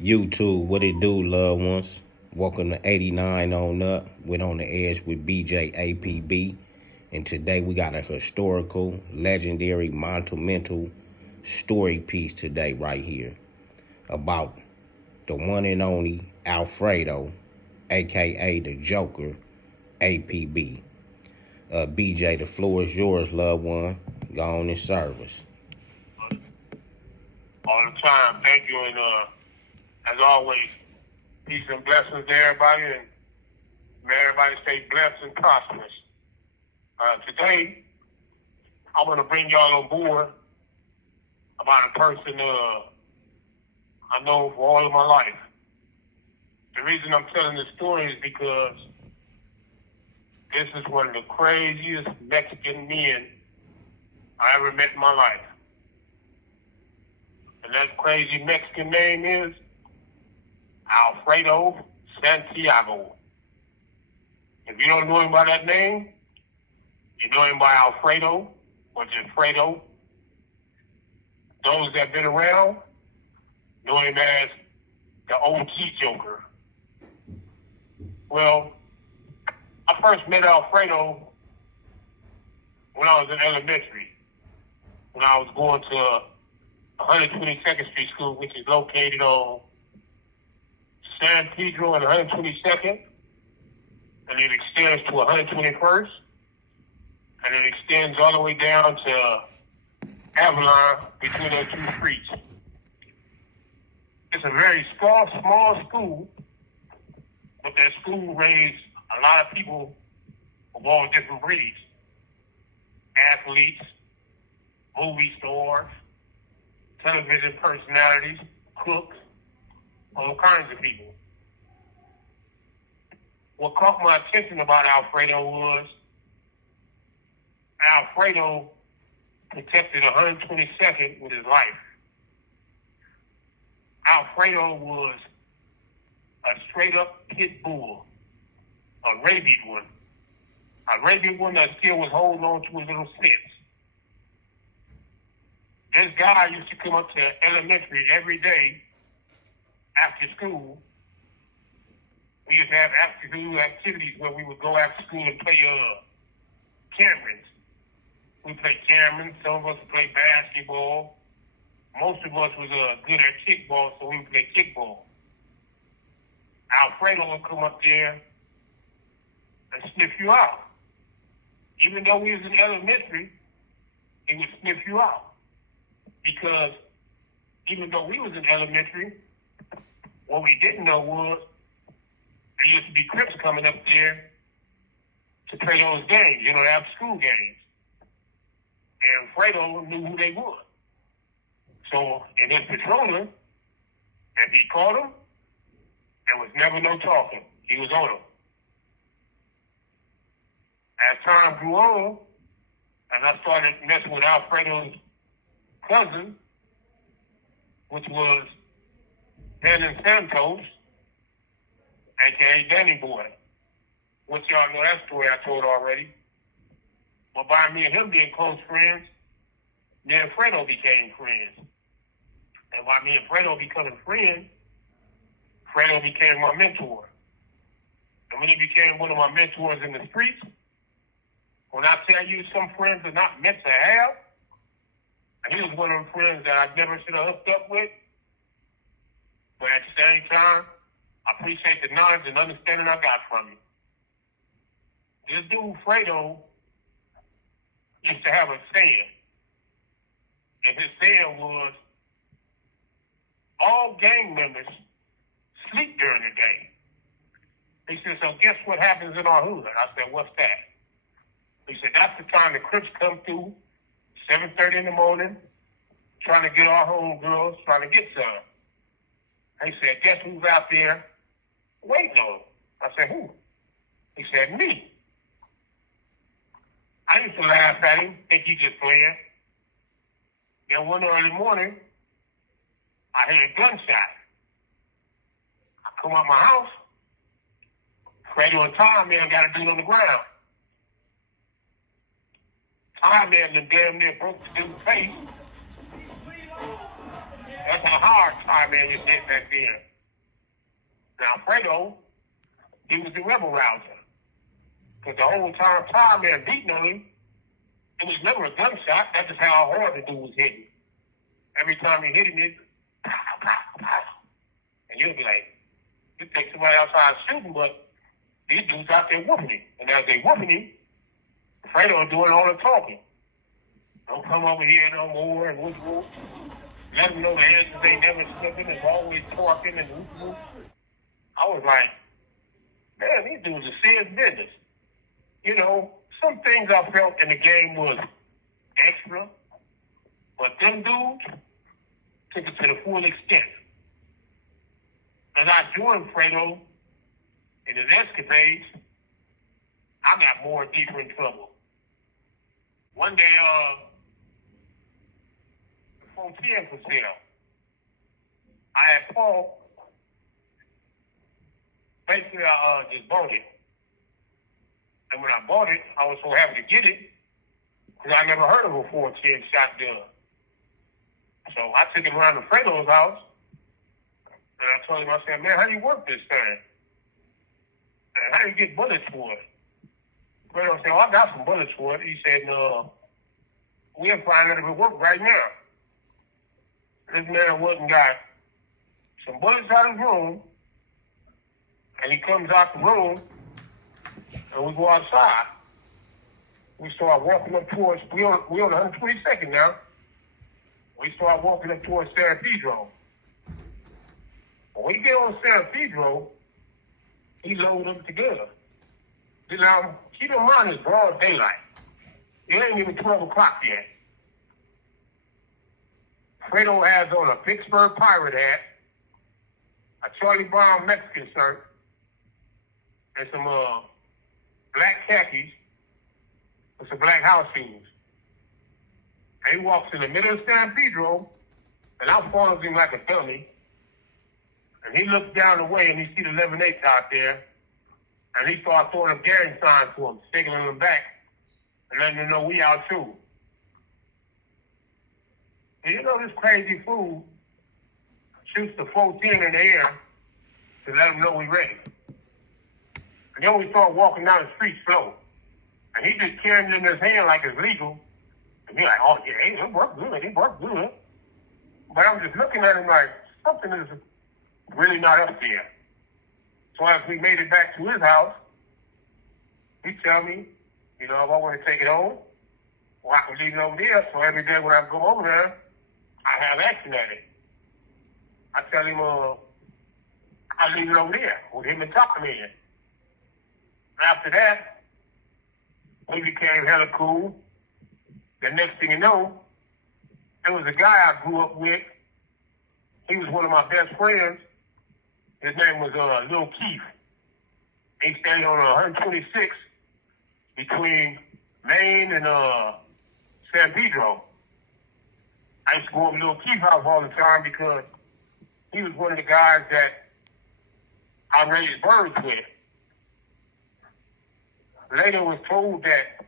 YouTube, what it do, loved ones? Welcome to 89 on up. We're on the edge with BJ APB. And today we got a historical, legendary, monumental story piece today right here about the one and only Alfredo, AkA the Joker, APB. BJ, the floor is yours, loved one. Go on in service. All the time. Thank you, and as always, peace and blessings to everybody, and may everybody stay blessed and prosperous. Today, I want to bring y'all on board about a person I know for all of my life. The reason I'm telling this story is because this is one of the craziest Mexican men I ever met in my life. And that crazy Mexican name is Alfredo Santiago. If you don't know him by that name, you know him by Alfredo or just Fredo. Those that have been around know him as the OG Joker. Well, I first met Alfredo when I was in elementary, when I was going to 122nd Street School, which is located on San Pedro and 122nd, and it extends to 121st, and it extends all the way down to Avalon between those two streets. It's a very small school, but that school raised a lot of people of all different breeds. Athletes, movie stars, television personalities, cooks, all kinds of people. What caught my attention about Alfredo was Alfredo protected 122nd with his life. Alfredo was a straight-up pit bull, a rabid one that still was holding on to his little sense. This guy used to come up to elementary every day after school. We used to have after-school activities where we would go after school and play Camerons. We played Camerons. Some of us would play basketball. Most of us was good at kickball, so we would play kickball. Alfredo would come up there and sniff you out. Even though we was in elementary, he would sniff you out. Because even though we was in elementary, what we didn't know was there used to be Crips coming up there to play those games, the after-school games. And Fredo knew who they were. So in his patrolling, if he caught him, there was never no talking. He was on him. As time grew on, and I started messing with Alfredo's cousin, which was Danny Santos, AkA Danny Boy, which y'all know that story I told already. But by me and him being close friends, me and Fredo became friends. And by me and Fredo becoming friends, Fredo became my mentor. And when he became one of my mentors in the streets, when I tell you some friends are not meant to have, and he was one of them friends that I never should have hooked up with, but at the same time, I appreciate the knowledge and understanding I got from him. This dude, Fredo, used to have a saying. And his saying was, all gang members sleep during the day. He said, so guess what happens in our hood? I said, what's that? He said, that's the time the Crips come through, 7:30 in the morning, trying to get our homegirls, trying to get some. He said, guess who's out there waiting on him? I said, who? He said, me. I used to laugh at him, think he just playing. Then one early morning, I heard a gunshot. I come out my house, Fredo and Tom man got a dude on the ground. Tom man them damn near broke the dude's face. That's how hard Time Man was hit back then. Now, Fredo, he was the rebel rouser. Because the whole time Time Man beating on him, it was never a gunshot. That's just how hard the dude was hitting. Every time he hit him, it pow, pow, pow. And you'll be like, you take somebody outside shooting, but these dudes out there whooping him. And as they whooping him, Fredo doing all the talking. Don't come over here no more and whoop whoop. Let them know the answers ain't never slipping. It's always talking and whoop whoop. I was like, man, these dudes are serious business. You know, some things I felt in the game was extra, but them dudes took it to the full extent. As I joined Fredo in his escapades, I got more deeper in trouble. One day, the phone 10 for sale. I had Paul. Basically, I just bought it. And when I bought it, I was so happy to get it because I never heard of a 410 shotgun. So I took him around to Fredo's house, and I told him, I said, man, how you work this thing? And how you get bullets for it? Fredo said, I got some bullets for it. He said, no, we'll find out if it works right now. This man went and got some bullets out of his room, and he comes out the room, and we go outside. We start walking up towards, we on 122nd now. We start walking up towards San Pedro. When we get on San Pedro, he loaded them together. Now, keep in mind it's broad daylight. It ain't even 12 o'clock yet. Fredo has on a Pittsburgh Pirate hat, a Charlie Brown Mexican shirt, and some black khakis with some black house shoes. And he walks in the middle of San Pedro, and I follows him like a dummy. And he looks down the way, and he sees the 11-8 out there, and he starts throwing up gang signs to him, signaling them back, and letting them know we out too. And you know this crazy fool shoots the 410 in the air to let them know we ready. And then we start walking down the street slow. And he just carrying it in his hand like it's legal. And he's like, oh, yeah, it worked good. It worked good. But I'm just looking at him like, something is really not up there. So as we made it back to his house, he tell me, you know, if I want to take it home, well, I can leave it over there. So every day when I go over there, I have action at it. I tell him, I leave it over there with him and Top Man. After that, we became hella cool. The next thing you know, there was a guy I grew up with. He was one of my best friends. His name was Lil Keith. He stayed on 126 between Maine and San Pedro. I used to go over to Lil Keith's house all the time because he was one of the guys that I raised birds with. Later was told that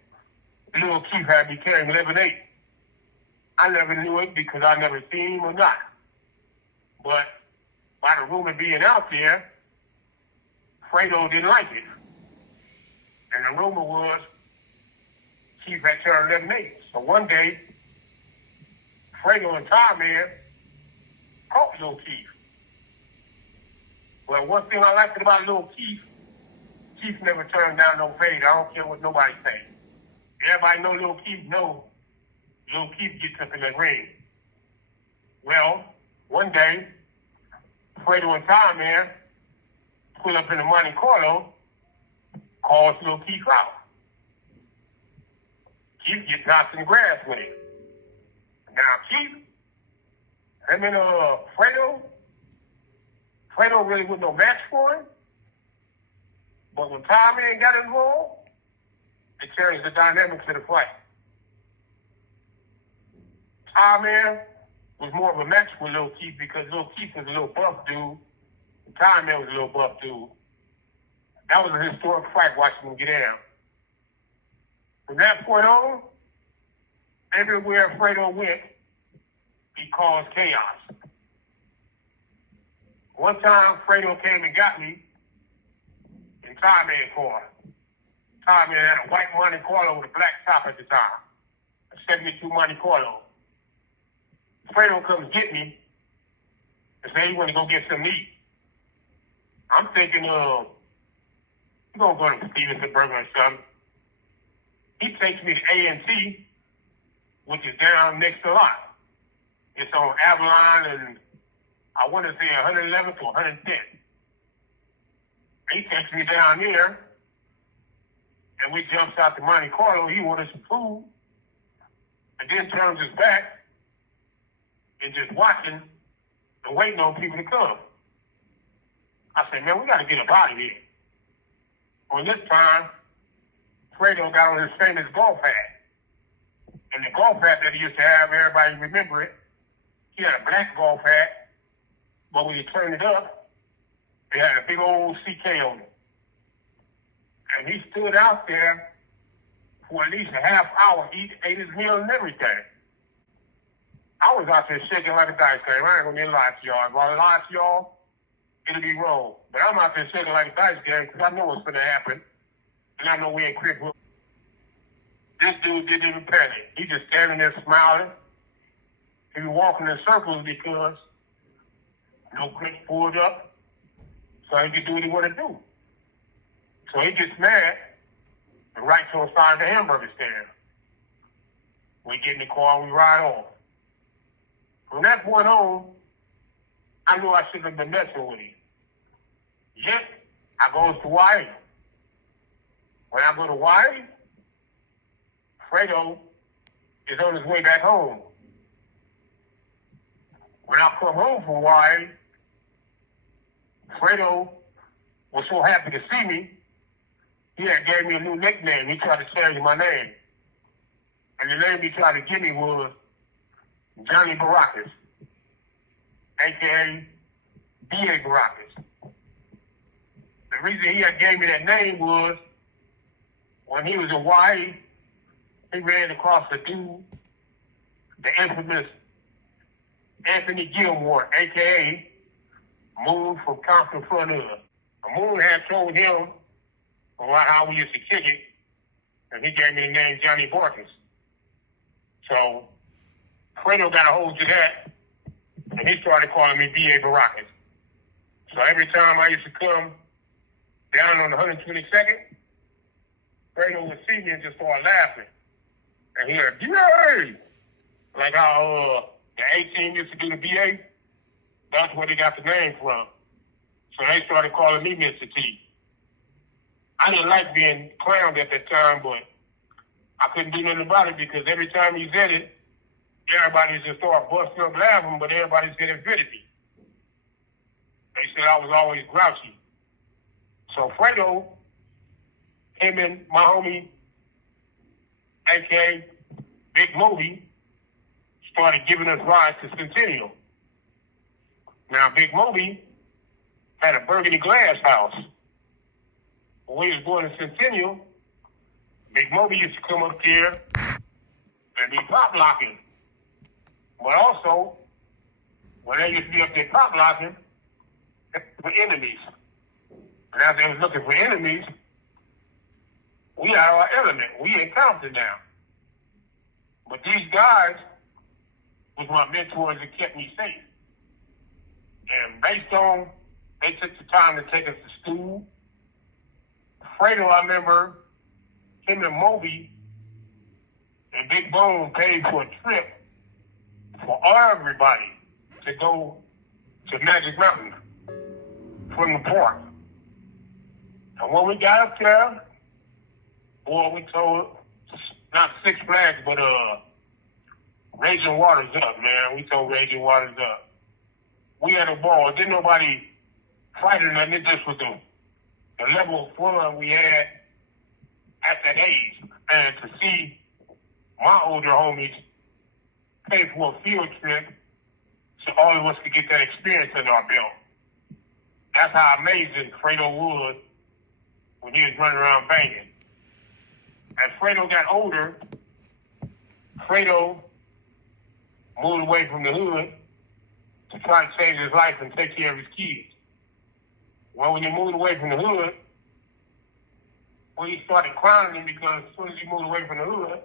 Lil Keith had became 11-8. I never knew it because I never seen him or not. But by the rumor being out there, Fredo didn't like it. And the rumor was Keith had turned 11-8. So one day, Fredo and Time Man caught Lil Keith. Well, one thing I liked about Lil Keith, Keith never turned down no fade. I don't care what nobody say. Everybody know Lil Keith gets up in that ring. Well, one day, Fredo and Time Man pull up in the Monte Carlo, calls Lil Keith out. Keith gets out in the grass with him. Now, Keith, him and Fredo really was no match for him. But when Time Man got involved, it changed the dynamics of the fight. Time Man was more of a match with Lil Keith because Lil Keith was a little buff dude. And Time Man was a little buff dude. That was a historic fight watching them get down. From that point on, everywhere Fredo went, he caused chaos. One time, Fredo came and got me in Tie Man car. Tie Man had a white Monte Carlo with a black top at the time. A 72 Monte Carlo. Fredo comes get me and say he want to go get some meat. I'm thinking, you're going to go to Stevenson Burger or something. He takes me to A&T, which is down next to lot. It's on Avalon and I want to say 111th to 110th. He takes me down there, and we jumps out to Monte Carlo. He wanted some food, and then turns his back and just watching and waiting on people to come. I said, man, we got to get up out of here. Well, this time, Fredo got on his famous golf hat. And the golf hat that he used to have, everybody remember it, he had a black golf hat, but when you turned it up, it had a big old CK on it. And he stood out there for at least a half hour, ate his meal and everything. I was out there shaking like a dice game. I ain't going to lie to y'all. If I lie to y'all, it'll be wrong. But I'm out there shaking like a dice game because I know what's going to happen. And I know we ain't quick. This dude didn't even panic. He just standing there smiling. He was walking in circles because no quick pulled up so he could do what he wanted to do. So he gets mad and right to the side of the hamburger stand. We get in the car and we ride off. From that point on, I knew I shouldn't have been messing with him. Yet, I goes to Hawaii. When I go to Hawaii, Fredo is on his way back home. When I come home from Hawaii, Fredo was so happy to see me, he had gave me a new nickname. He tried to change my name. And the name he tried to give me was Johnny Baracus, AkA B.A. Baracus. The reason he had gave me that name was when he was in Hawaii, he ran across the dude, the infamous Anthony Gilmore, AkA Moon from Compton Front Hood. Moon had told him about how we used to kick it, and he gave me the name Johnny Baracus. So Fredo got a hold of that, and he started calling me B.A. Baracus. So every time I used to come down on the 122nd, Fredo would see me and just start laughing. And he'd B.A. Like how the A-team used to do the B.A. That's where they got the name from. So they started calling me Mr. T. I didn't like being clowned at that time, but I couldn't do nothing about it because every time he said it, everybody just started busting up laughing, but everybody said it fitted me. They said I was always grouchy. So Fredo, him and my homie, AkA Big Moby, started giving us rides to Centennial. Now, Big Moby had a burgundy glass house. When we was going to Centennial, Big Moby used to come up there and be pop locking. But also, when they used to be up there pop locking, for enemies. And as they was looking for enemies, we had our element. We encountered now. But these guys was my mentors that kept me safe. And based on, they took the time to take us to school. Fredo, I remember him and Moby and Big Bone paid for a trip for everybody to go to Magic Mountain from the park. And when we got up there, boy, we told, not Six Flags, but Raging Waters Up, man. We told Raging Waters Up. We had a ball. Didn't nobody fight or nothing. It just was the level of fun we had at that age. And to see my older homies pay for a field trip so all of us could get that experience under our belt. That's how amazing Fredo was when he was running around banging. As Fredo got older, Fredo moved away from the hood, to try to change his life and take care of his kids. Well, when he moved away from the hood, well, he started clowning because as soon as he moved away from the hood,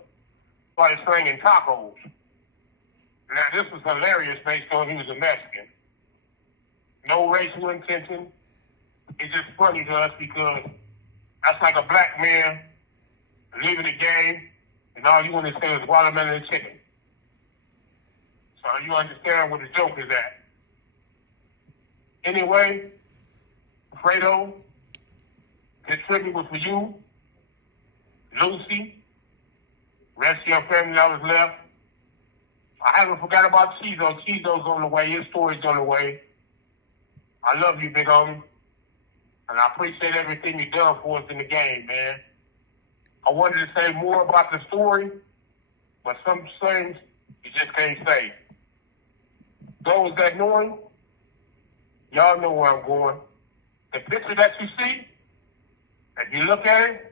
started slinging tacos. Now, this was hilarious based on he was a Mexican. No racial intention. It's just funny to us because that's like a black man leaving the game, and all you want to say is watermelon and chicken. So you understand where the joke is at. Anyway, Fredo, this tribute was for you, Lucy, rest of your family that was left. I haven't forgot about Chizo. Chizo's on the way. His story's on the way. I love you, big homie. And I appreciate everything you've done for us in the game, man. I wanted to say more about the story, but some things you just can't say. Those that know him, y'all know where I'm going. The picture that you see, if you look at it,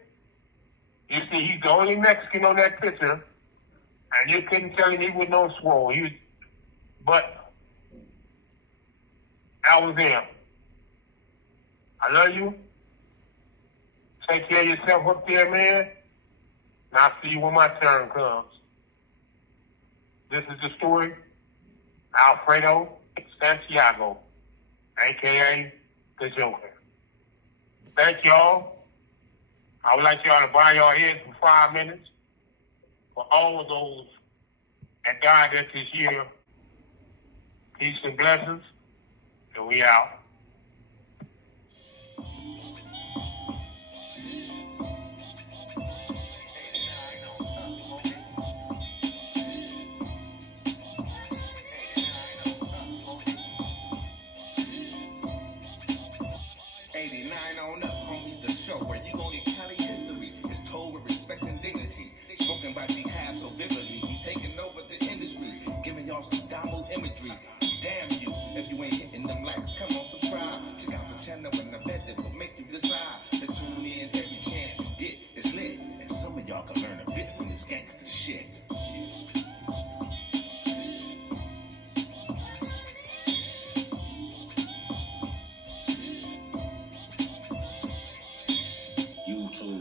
you see he's the only Mexican on that picture, and you couldn't tell him he was no swole. But that was him. I love you. Take care of yourself up there, man. And I'll see you when my turn comes. This is the story. Alfredo Santiago, AkA the Joker. Thank y'all. I would like y'all to bow your heads for 5 minutes for all of those that died at this year. Peace and blessings. And we out. On up, homies, the show where you gon' get Cali history. It's told with respect and dignity. Spoken by jihad so vividly. He's taking over the industry, giving y'all some download imagery. Damn you, if you ain't hitting them likes, come on, subscribe. Check out the channel and I bet it will make you decide to tune in every chance you get. It's lit, and some of y'all can learn a bit from this gangster shit.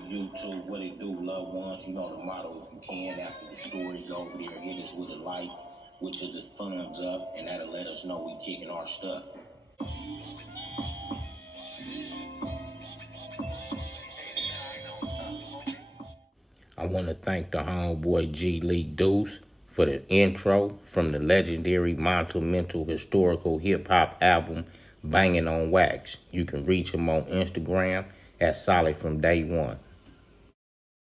YouTube, what it do, loved ones? You know the motto, if you can, after the story's over there, hit us with a like, which is a thumbs up, and that'll let us know we kicking our stuff. I want to thank the homeboy G League Deuce for the intro from the legendary monumental historical hip-hop album Banging on Wax. You can reach him on Instagram at Solid from Day One.